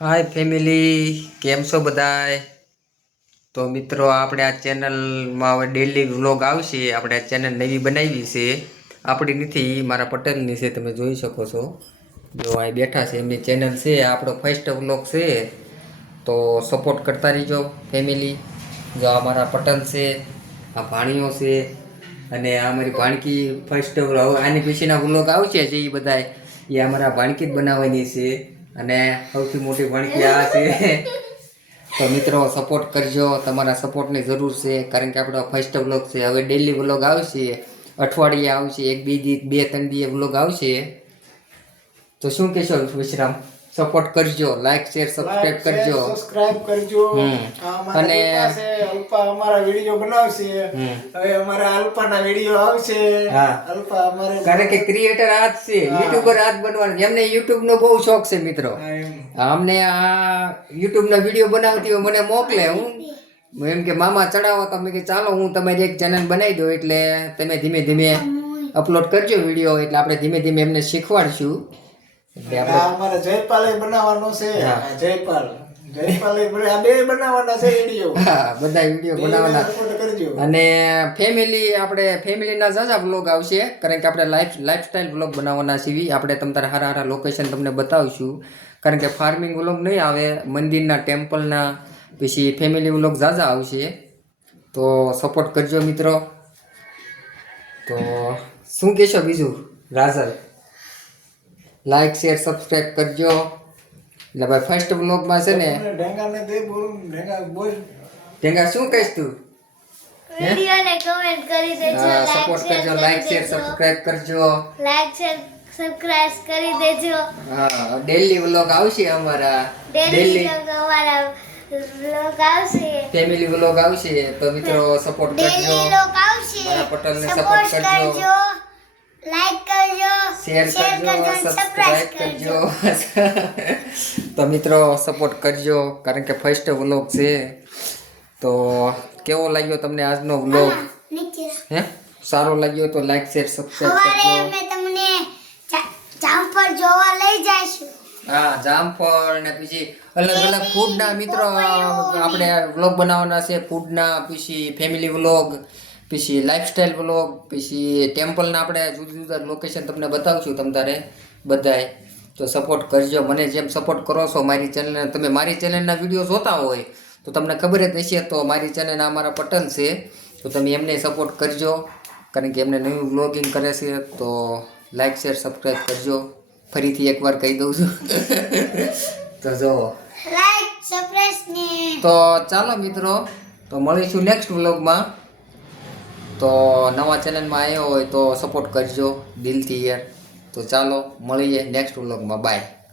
હાય family કેમ છો બધાય? તો મિત્રો, આપણે આ ચેનલમાં હવે ડેલી વ્લોગ આવશે. આપણે આ ચેનલ નવી બનાવી છે. આપણી નથી, મારા પટેલની છે. તમે જોઈ શકો છો. જો અહીં બેઠા છે. એમની ચેનલ છે. આપણો ફર્સ્ટ વ્લોગ છે. તો સપોર્ટ કરતા રહીજો ફેમિલી જો આ મારા પટેલ છે, આ ભાણીઓ છે, અને આ મારી ભાણકી ફર્સ્ટ આની પછીના વ્લોગ આવશે જે એ બધાય. એ અમારા ભાણકી જ બનાવવાની છે. અને સૌથી મોટી વણકી આ છે. તો મિત્રો સપોર્ટ કરજો. તમારા સપોર્ટની જરૂર છે. કારણ કે આપણો ફર્સ્ટ વ્લોગ છે. હવે ડેલી વ્લોગ આવશે. અઠવાડિયે આવશે. એક બે દી બે ત્રણ દીએ વ્લોગ આવશે. તો શું કહેશો વિશ્રામ? સપોર્ટ કરજો. લાઈક શેર સબસ્ક્રાઇબ કરજો. સબસ્ક્રાઇબ કરજો. અને- અલ્પા અમારા વીડિયો બનાવશે. હવે અમારા અલ્પાના વીડિયો આવશે. અલ્પા અમારે કારણ કે ક્રિએટર આ જ છે. યુટ્યુબર આ જ બનવાનું. એમને યુટ્યુબ નો બહુ શોખ છે મિત્રો. અમને આ યુટ્યુબ નો વીડિયો બનાવતી હોય મને મોકલે હું. એમ કે મામા ચડાવો. તમે કે ચાલો હું તમારી એક ચેનલ બનાવી દઉં એટલે તમે ધીમે ધીમે અપલોડ કરજો વીડિયો એટલે આપણે ધીમે ધીમે એમને શીખવાડશું. એટલે અમારે જયપાલ બનાવવાનો છે. જયપાલ. અને ફેમિલી આપણે ફેમિલીના ઝાઝા બ્લોગ આવશે કારણ કે આપણે લાઈફ લાઈફસ્ટાઈલ બ્લોગ બનાવવાના છીએ. આપણે તમ તારા હારા હારા લોકેશન તમને બતાવીશું. કારણ કે ફાર્મિંગ વ્લોગ નહીં આવે મંદિરના ટેમ્પલના પછી ફેમિલી વ્લોગ ઝાઝા આવશે. તો સપોર્ટ કરજો મિત્રો. તો શું કહેશો બીજું રાજલ લાઈક શેર સબસ્ક્રાઈબ કરજો. એટલે ભાઈ ફર્સ્ટ વ્લોગમાં છે ને ઢેંગા ને દે બોલ ઢેંગા બોલ. ઢેંગા શું કહીશ તું? વિડીયોને કમેન્ટ કરી દેજો સપોર્ટ કરજો લાઈક શેર સબસ્ક્રાઇબ કરજો. લાઈક શેર સબસ્ક્રાઇબ કરી દેજો. હા ડેલી વ્લોગ આવશે અમારા. ડેલી ડેલી અમારા વ્લોગ આવશે. ફેમિલી વ્લોગ આવશે તો મિત્રો સપોર્ટ કરજો. ડેલી વ્લોગ આવશે. મારા પટેલને સપોર્ટ કરજો. લાઈક કરજો શેર કરજો સબસ્ક્રાઇબ કરજો. તો મિત્રો સપોર્ટ કરજો કારણ કે ફર્સ્ટ વ્લોગ છે. તો કેવો લાગ્યો તમને આજનો વ્લોગ હે સારો લાગ્યો તો લાઈક શેર સબસ્ક્રાઇબ કરજો. અમે તમને જામફળ જોવા લઈ જઈશું. હા જામફળ ને પછી અલગ અલગ ફૂડના મિત્રો આપણે વ્લોગ બનાવવાના છે ફૂડના પછી ફેમિલી વ્લોગ પછી લાઈફસ્ટાઈલ વ્લોગ પછી ટેમ્પલના આપણે જુદા જુદા લોકેશન તમને બતાવશું તમ તારે બધાય તો સપોર્ટ કરજો મને જેમ સપોર્ટ કરો છો મારી ચેનલને તમે મારી ચેનલના વીડિયો જોતા હોય તો તમને ખબર જ હશે તો મારી ચેનલ અમારા પટેલ છે તો તમે એમને સપોર્ટ કરજો. કારણ કે એમને નવું વ્લોગિંગ કરે છે તો લાઈક શેર સબસ્ક્રાઈબ કરજો. ફરીથી એકવાર કહી દઉં છું. તો જો તો ચાલો મિત્રો તો મળીશું નેક્સ્ટ વ્લોગમાં તો નવા ચેનલમાં આવ્યો હોય તો સપોર્ટ કરજો દિલથી યાર. તો ચાલો, મળીએ નેક્સ્ટ વ્લોગમાં બાય